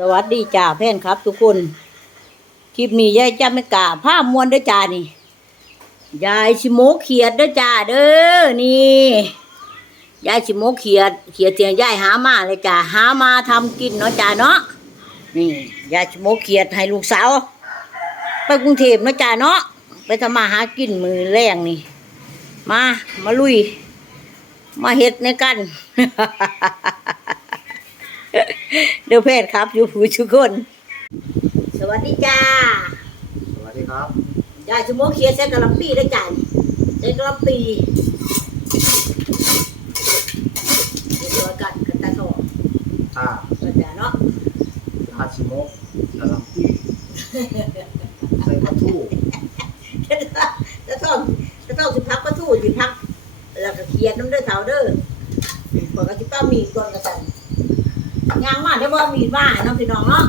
สวัสดีจ่าแฟนครับ ทุกคน คลิปนี้ยายจ้าไม่กล้าผ้ามวนด้อจ่านี่ ยายชิโมเขียดด้อจ่าเด้อ นี่ ยายชิโมเขียด เขียดเตียงยายหามาเลยจ่าหามาทำกินเนาะจ่าเนาะ นี่ยายชิโมเขียดให้ลูกสาว ไปกรุงเทพเนาะจ่าเนาะ ไปทำมาหากินมือแรงนี่ มา มาลุย มาเฮ็ดในกัน เดี๋ยวเพศครับ อยู่ผู้ชุกคน สวัสดีจ้า สวัสดีครับยายสมโมเขียนใส่กระลำปีได้จ้าใส่กระลำปีเดี๋ยวเรากันกันตาโตตากันจ้าเนาะตาชิโมกกะหลำปีใส่ปลาทูจะต้องจะต้องสิพักก็ทู่สิพัก แล้วก็เขียนน้ำเด้อเท้าเด้อก่อนก็สิป้ามีก่อนก็สั่น ยางมาเดี๋ยวว่ามีบ้าเนาะพี่น้องเนาะ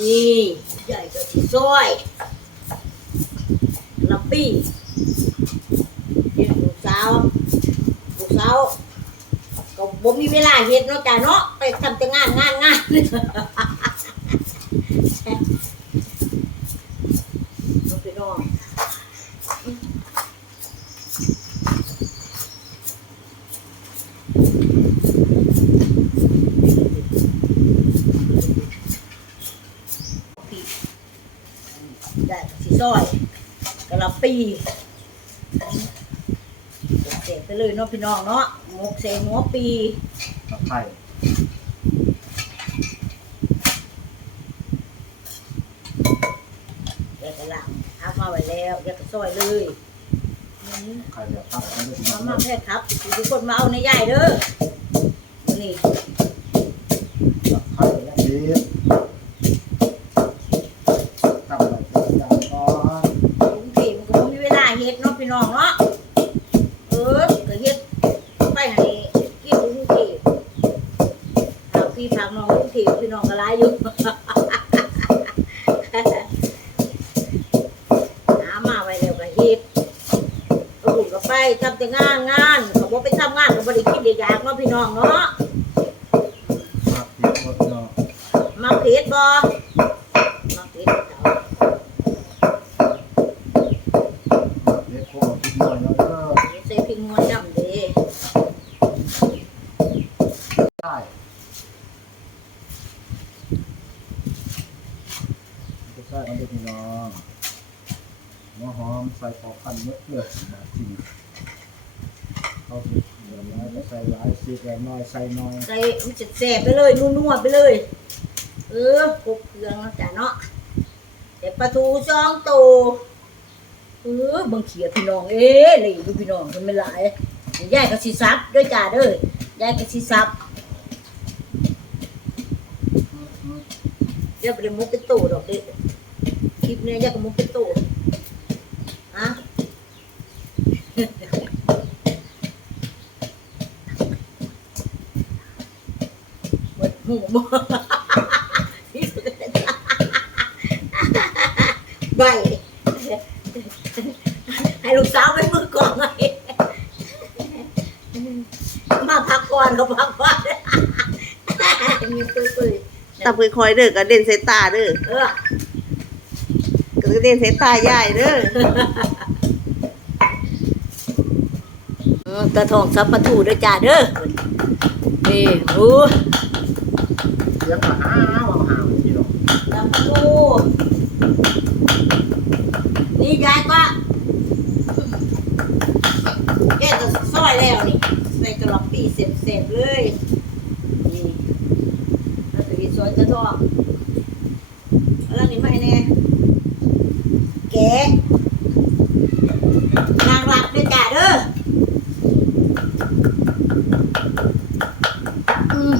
นี่ใหญ่ก็สีซอยลำปีเห็นลูกสาวลูกสาวก็บ่มีเวลาเห็นเนาะจ้ะเนาะไปทำแต่งานงานงานน้องพี่น้องพี่ ใหญ่ก็สีซอยกะลำปีเสร็จไปเลยเนาะพี่น้องเนาะหมกเสหัวปีตะไคร้แยกกันหลังทับมาไว้แล้วแยกกันซอยเลยอืมไข่แบบตับม่ามาแพทย์ครับทุกคนมาเอาในใหญ่เด้อนี่ แล้วน้อยใส่น้อยใส่มันจะแซ่บไปเลยนัวๆไปเลย เออครบเครื่องแล้วจ้ะเนาะแต่ปลาทูสองโตเออบางเขียพี่น้องเอ๊ะเลยดูพี่น้องมันไม่หลายยายก็สิซับด้วยจ้าเด้อยายก็สิซับเดี๋ยวไปมุกเป็นตู้ดอกเด็คลิปนี้ยายก็มุกเป็นตู้ฮะ หมดหูบ่ใบให้ลูกสาวไปมือกองไงมาพักก่อนก็พักก่อนมีตุ้ยตุ้ยตับค่อยๆเด้อกระเด็นใส่ตาเด้อเออกระเด็นใส่ตายายเด้อเออตะทองซับปลาทูด้วยจ้าเด้อนี่โอ้ เดี๋ยวมาหาว่าหาพี่ น้องซับปลาทูนี่ยายก็แกจะซอยแล้วนี่ในกระหล่ำปีเสร็จๆเลยนี่แล้วตัวนี้ซอยจะทองแล้วนี่ไม่แน่แกะนางรักด้วยจ้าเด้ออืม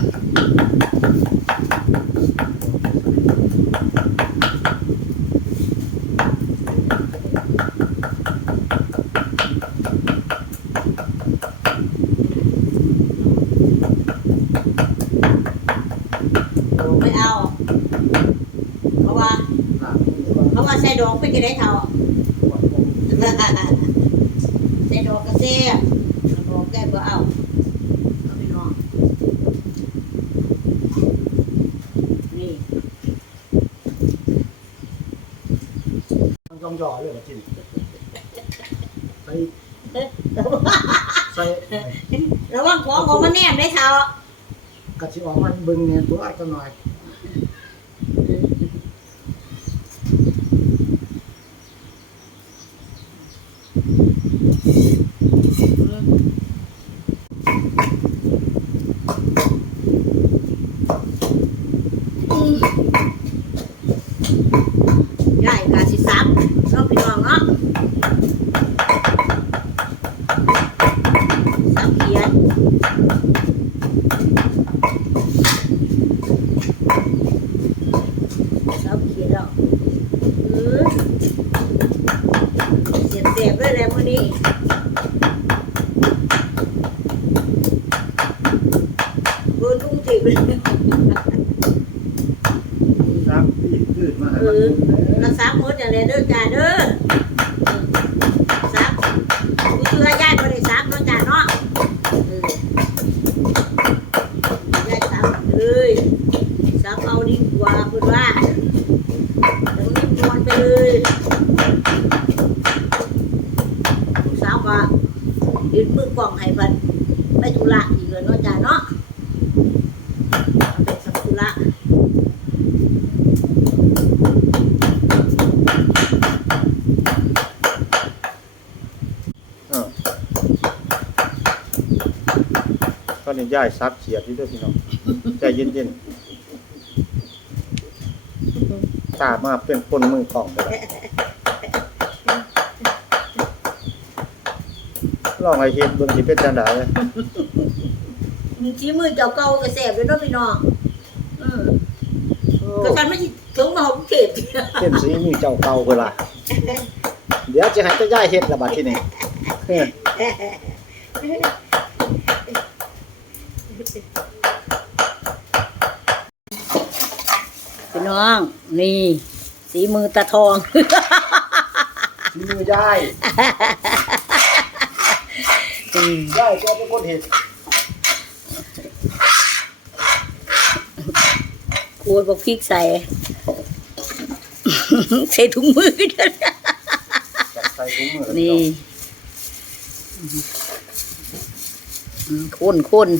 ไม่เอา เพราะว่าหลังนี่ว่า เพราะว่าใส่ดอกเป็นจะได้เท่า ปวดหัว ใส่ดอกกระเซียบดอกแก้ก็เอาเอาไปนอนนี่ มันย่องย่อเลยว่าจิ้นใส่ใส่ระวังของของมันแนมได้เท่ากระชิออกมันเบิ่งเนี่ยตัวก็หน่อย ได้กาสิซับเนาะพี่น้องเนาะซับเขียนซับเขียนแล้วเออเสียบเสียบด้วยแหละมื้อนี้เบอร์ลุงจิบ ครับพี่ ขึ้นมาให้เอมันอเด้อรักษาหมดอย่างไรเด้อจ้าเด้อซับกูเชื่อยายบ่ได้ซับเนาะจ้าเนาะเออยายซับเลยซับเอาดีกว่าเพิ่นว่าตรงนี้มวนไปเลยลูกสาวก็ยืนมือกล่องให้เพิ่นไปธุระอีกเลยเนาะจ้าเนาะไปสักธุระ เออ ตอนนี้ย้ายซับเขียดที่ด้วยพี่น้องใจเย็นๆตามาเป็นคนมือของไปแล้วลองให้เห็นเบิ่งสิเป็นจังได๋มีชี้มือเจ้าเก่าก็แสบเลยเนาะพี่น้องอืมก็ฉันไม่ถึงมาหกเขตเป็นสีมือเจ้าเก่าเพิ่นล่ะเดี๋ยวจะให้เจ้าย้ายเฮ็ดละบัดที่นี่ เออพี่น้อง นี่ สีมือตาทองสีมือย่ายอืมย่ายตัวเป็นคนเฮ็ดขวดบอกพริกใส่ ใส่ถุงมือด้วยจับใส่ถุงมือแล้วนี่อืมคนคน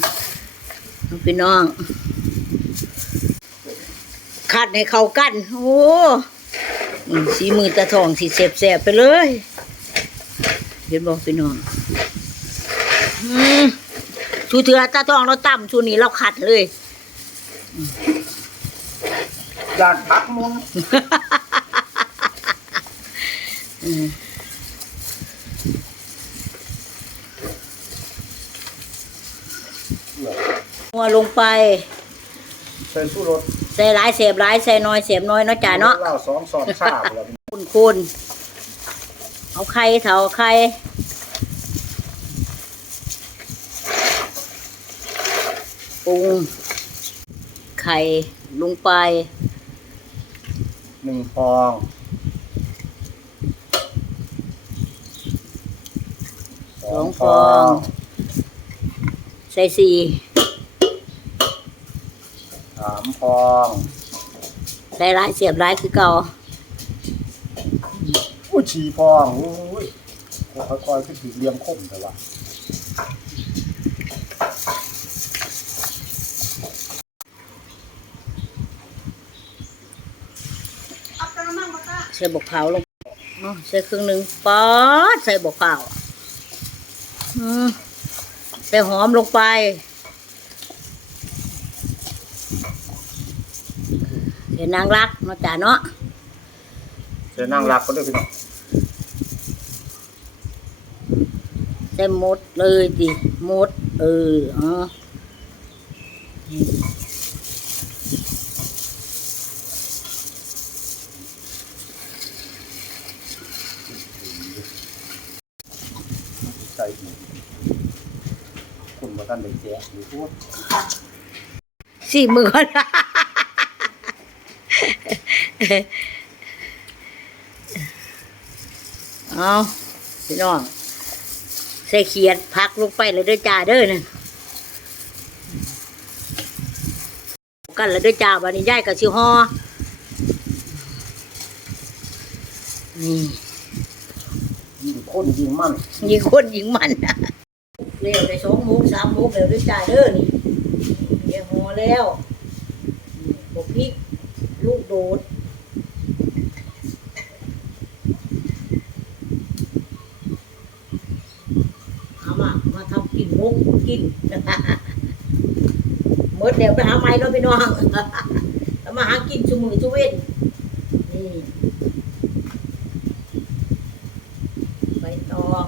พี่น้องคัดให้เข้ากัน โอ้อืมสีมือตาทองสีเสียบแสบๆไปเลย เห็นบอกพี่น้องอืมชูเถือตาทองเราต่ำชูนี้เราขัดเลยย่านพักมุน อืมหัวล งไป ใส่สู้รถใส่หลายเสียบหลายใส่น้อยเสียบน้อยเนาะจ่าเนาะเราสองสอนชาบแล้วคุณคุณเอาไข่เถาไข่ปรุงไข่ลงไปหนึ่งฟองสองฟอง ใส่สี่ สามฟองใส่หลายเสียบหลายคือเก่าอุ้ยฉี่ฟองอุ้ยค่อยๆขึ้นถึงเรียมคมแต่ว่าใส่บกเผาลงเนาะใส่ครึ่งหนึ่งป๊อดใส่บกเผาอืมใส่หอมลงไป ดี๋ยวนางรักเนาะจ้าเนาะเดี๋ยวนางรักก็ได้พี่น้องใส่มดเลยดิมดเอออ๋อใส่คุณมาตั้งแต่เสียหรือพูดสี่หมื่น เอาพี่น้องใส่เขียดพักลงไปเลยเด้อจ้าเด้อนั่นกันเลยเด้อจ้าวันนี้ย่ายกับชิวฮอนี่ยิ่งคนยิ่งมั่นยิงคนยิงมันนะเร็วได้สองโมงสามโมงเร็วเด้อจ้าเด้อนี่เดี๋ยวฮอแล้วบกพริกลูกโดด เอามา มาทำกินมุ กกินเมื่อเดี๋ยวไปหาไม้เนาะพี่น้องแล้วมาหากินชุมือชุเว้นนี่ใบตอง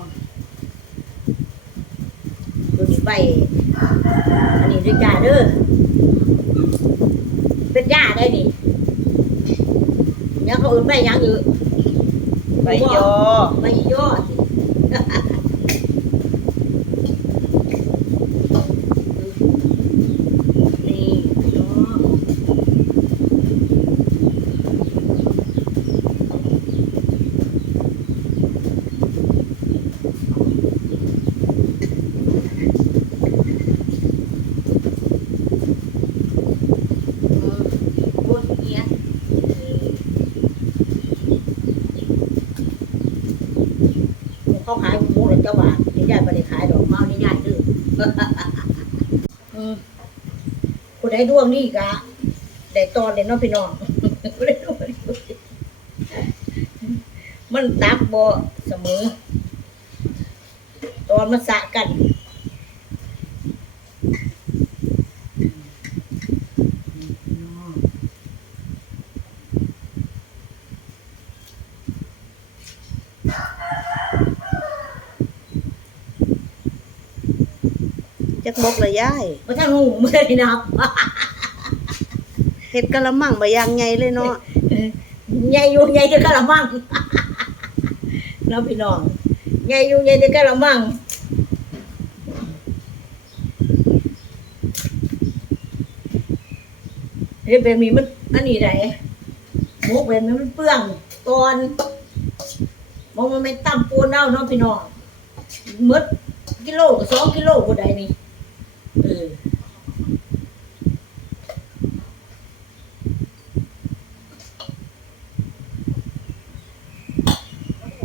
ดูนี่ใบอันนี้ด้วยจ้าเด้อเป็นย่าได้นี่ยังเขาอื่นใบยังอยู่ใบยอใบยอสิ นี่พี่น้องอืมโอ้ยเหี้ยนี่เขาขายหมูแล้วเจ้าว่านี่ยายไม่ได้ขายดอกเมานี่ยายดื้อ อืมผู้ใดดวงนี่กะได้ตอนเลยเนาะพี่น้องผู้ใดดวงดีมันตักบ่เสมอ ตอนมันสะกันจักมกละยายมาท่านหูเมื่อไหร่นับ เฮ็ดกะละมังใบยางใหญ่เลยเนาะใหญ่อยู่ใหญ่จะกะละมังเนาะพี่น้องใหญ่อยู่ใหญ่จะกะละมังเฮ้ยแบบนี้มันอันนี้ไหนหมกแบบนี้มันเปลืองตอนมองมันไม่ตั้มปูนเอาเนาะพี่น้องหมดกิโลกับสองกิโลก็ได้นี่เออ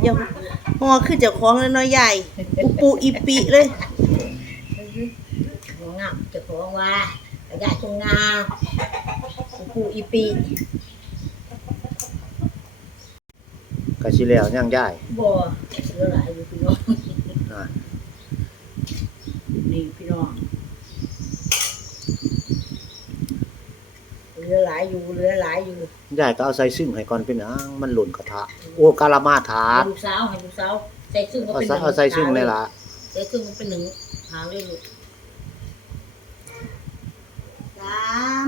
ยังฮอคือเจ้าของเลยเนาะยายปูปูอีปิเลยหัวงามเจะของว่าระยะตรงงาปูปูอีปีกะชิแล้วย่างย่ายบ่เหลือหลายอยู่พี่น้องอ่านี่พี่น้องเห ลือหลายอยู่เหลือหลายอยู่ย่ายก็เอาใส่ซึ่งให้ก่อนเป็นหยังมันหล่นกระทะโอ้กะละมาถาให้ดลูกสาวให้ลูกสาวใส่ซึ่งก็เอาเป็นใส่เอาใส่ซึ่งเลยล่ะใส่ซึ่งมันเป็นหนึ่งหางเลยลูกสาม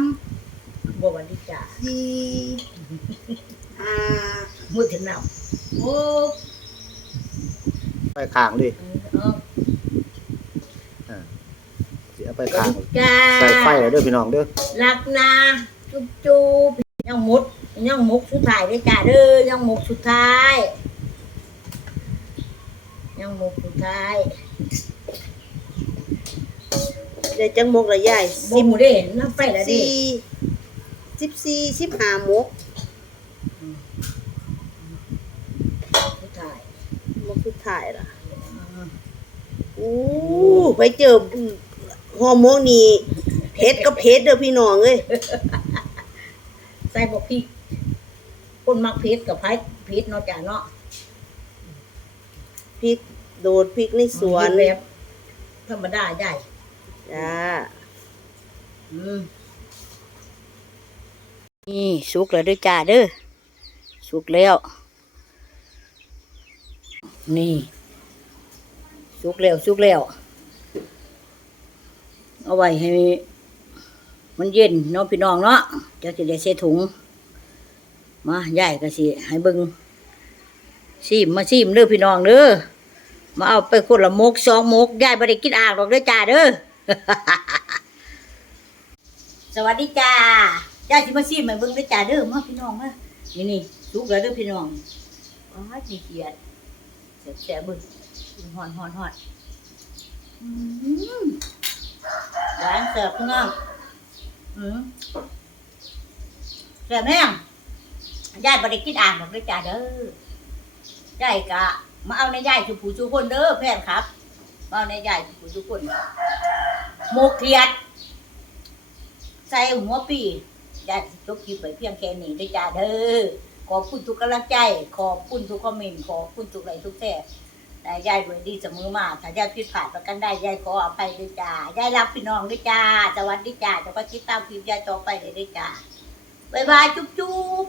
บ่วันที่จ่าสี่ห้ามือถึงน้ำโอ้ไปข้างดิเออสิเอาไปวันข้างที่จ่าใส่ไฟเลยเด้อพี่น้องเด้อ รักนา จุบจูบยังหมดยังหมกสุดท้ายเด้อจ้าเด้อยังหมกสุดท้ายยังหมกสุดท้ายเดี๋ยวจังมกละยายบ่หมูเด้น้ำไฟละเด้สี่สิบสี่สิบห้ามกสุดท้ายมกสุดท้ายล่ะอ่าอู้ไปเจอฮอร์โมนนี่เพชรก็เพชรเด้อพี่น้องเอ้ย ใส่บ่พริกคนมักเผ็ดกับไผเผ็ดเนาะจ้าเนาะพริกโดดพริกในสวนเฮ็ดแบบธรรมดาใหญ่จ้าอืมนี่สุกแล้วเด้อจ้าเด้อสุกแล้ว นี่สุกแล้วสุกแล้ว เอาไว้ให้ มันเย็นเนาะพี่น้องเนาะจะสิได้ใส่ถุง มาใหญ่ก็สิให้เบิ่งซิมมาซิมเด้อพี่น้องเด้อมาเอาไปคนละมกสองมกยายบ่ได้กินอ่างหรอกเด้อจ้าเด้อสวัสดีจ้ายายสิมาซีมให้เบิ่งเด้อจ้าเด้อมาพี่น้องมานี่นี่สุกแล้วเด้อพี่น้องอ๋อจีเขียดแซ่บๆเบิ่งฮอนฮอนฮอนอืมหวานแซ่บพี่น้อง อืมแซ่แม่ยายบ่ได้กินอ่างหรอกเด้อจ้าเด้อยายกะ มาเอาในยายทุผู้ทุคนเด้อแฟนครับมาเอาในยายทุผู้ทุคนหมกเขียด ใส่หัวปียายจบคลิปไปเพียงแค่นี้เด้อจ้าเด้อขอบคุณทุกกำลังใจ ขอบคุณทุกคอมเมนต์ขอบคุณทุกไลค์ทุกแท้ แต่ยายด้วยดีเสมอมาถ้ายายผิดพลาดประกันได้ยายขออภัยด้วยจ้ายายรักพี่น้องด้วยจ้าสวัสดีจ้าจะก็ติดตามคลิปยายต่อไปเลยด้วยจ้าบ๊ายบายจุ๊บจุ๊บ